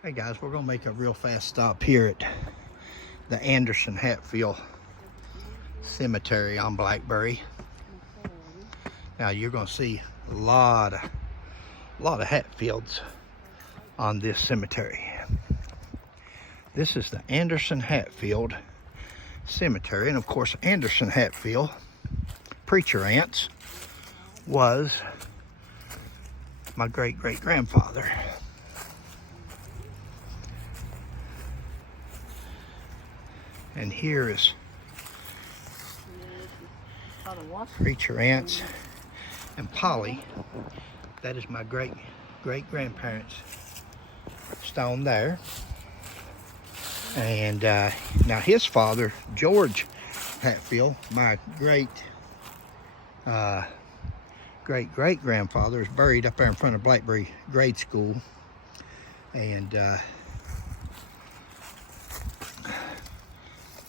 Hey guys, we're gonna make a real fast stop here at the Anderson Hatfield Cemetery on Blackberry. Now you're gonna see a lot of Hatfields on this cemetery. This is the Anderson Hatfield Cemetery, and of course Anderson Hatfield, preacher aunts, was my great-great-grandfather. And here is preacher aunts and Polly. That is my great-great-grandparents' stone there. And now his father, George Hatfield, my great-great-grandfather, is buried up there in front of Blackberry Grade School. And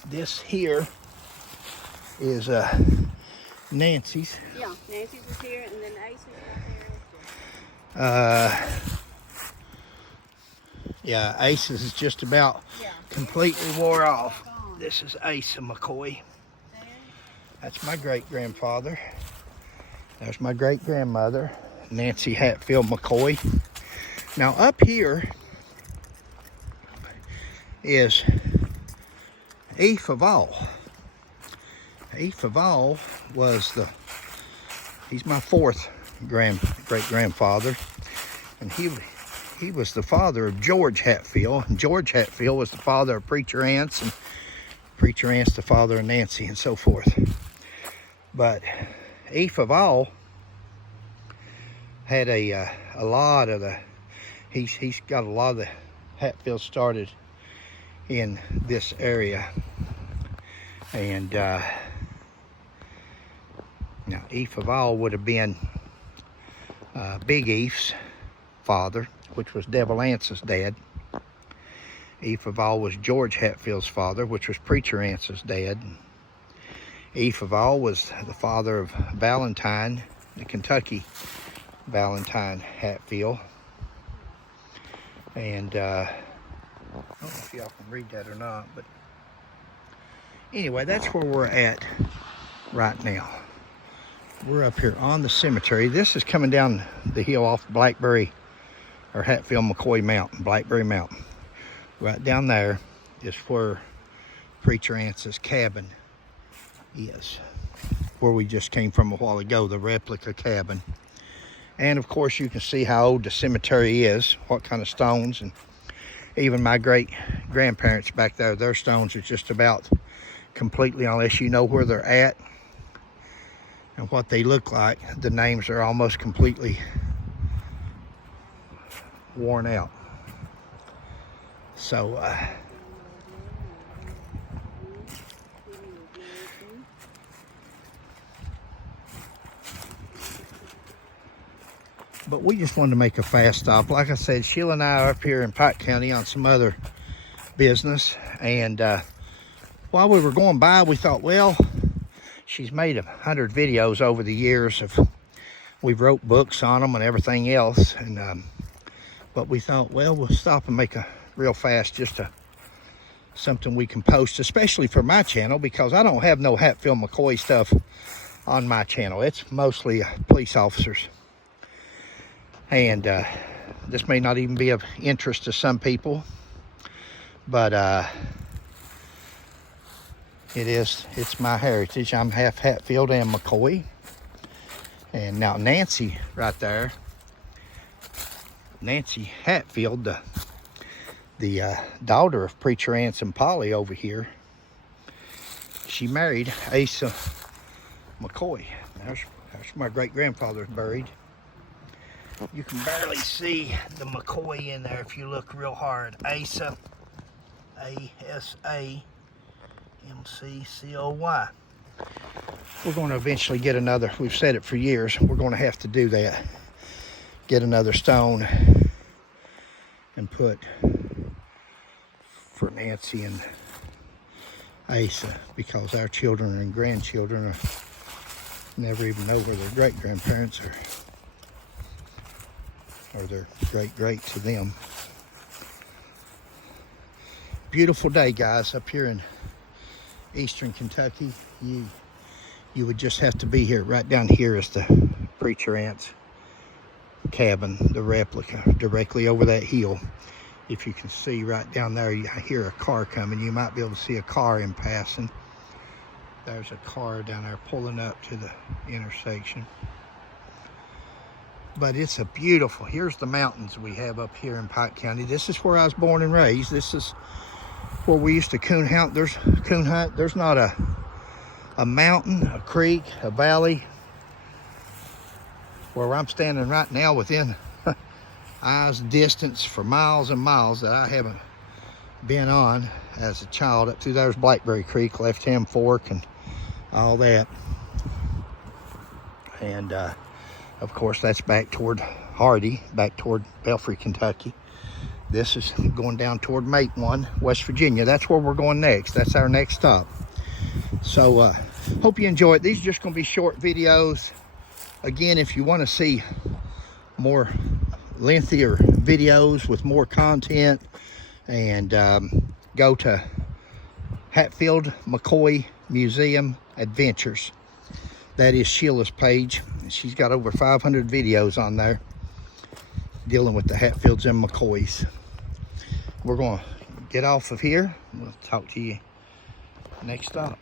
this here is Nancy's. Yeah, Nancy's is here, and then Ace's right there. Yeah, Ace's is just about completely wore off. This is Asa McCoy. That's my great-grandfather. There's my great-grandmother, Nancy Hatfield McCoy. Now up here is Hatfield. Hatfield was he's my fourth great-grandfather, and he was the father of George Hatfield, and George Hatfield was the father of preacher aunts, and preacher aunts the father of Nancy, and so forth. But Hatfield had a lot of he's got a lot of the Hatfield started in this area. And now Hatfield would have been Big Eve's father, which was Devil Ance's dad. Hatfield was George Hatfield's father, which was preacher Ance's dad. Hatfield was the father of Valentine, the Kentucky Valentine Hatfield. And I don't know if y'all can read that or not, but anyway, that's where we're at right now. We're up here on the cemetery. This is coming down the hill off Blackberry, or Hatfield McCoy Mountain, Blackberry Mountain. Right down there is where preacher Ance's cabin is, where we just came from a while ago, the replica cabin. And of course you can see how old the cemetery is, what kind of stones, and even my great-grandparents back there, their stones are just about completely, unless you know where they're at and what they look like, the names are almost completely worn out. So but we just wanted to make a fast stop. Like I said, Sheila and I are up here in Pike County on some other business, and while we were going by, we thought, well, she's made 100 videos over the years we've wrote books on them and everything else, and but we thought, well, we'll stop and make a real fast, just something we can post, especially for my channel, because I don't have no Hatfield McCoy stuff on my channel. It's mostly police officers. And this may not even be of interest to some people, but it's my heritage. I'm half Hatfield and McCoy. And now Nancy right there, Nancy Hatfield, the daughter of preacher Ance and Polly over here, she married Asa McCoy. There's my great-grandfather's buried. You can barely see the McCoy in there if you look real hard. Asa, A-S-A-M-C-C-O-Y. We're going to eventually get another, we've said it for years, we're going to have to do that. Get another stone and put for Nancy and Asa, because our children and grandchildren never even know where their great-grandparents are, or their great-great to them. Beautiful day, guys, up here in eastern Kentucky. You would just have to be here. Right down here is the preacher aunt's cabin, the replica, directly over that hill. If you can see right down there, I hear a car coming. You might be able to see a car in passing. There's a car down there pulling up to the intersection. But it's a beautiful, here's the mountains we have up here in Pike County. This is where I was born and raised. This is where we used to coon hunt. There's not a mountain, a creek, a valley where I'm standing right now within eyes distance for miles and miles that I haven't been on as a child. Up through there's Blackberry Creek, Left Hand Fork, and all that. And of course that's back toward Hardy, back toward Belfry, Kentucky. This is going down toward Matewan, West Virginia. That's where we're going next. That's our next stop. So hope you enjoy it. These are just going to be short videos. Again, if you want to see more lengthier videos with more content, and go to Hatfield McCoy Museum Adventures. That is Sheila's page. She's got over 500 videos on there dealing with the Hatfields and McCoys. We're going to get off of here. We'll talk to you next stop.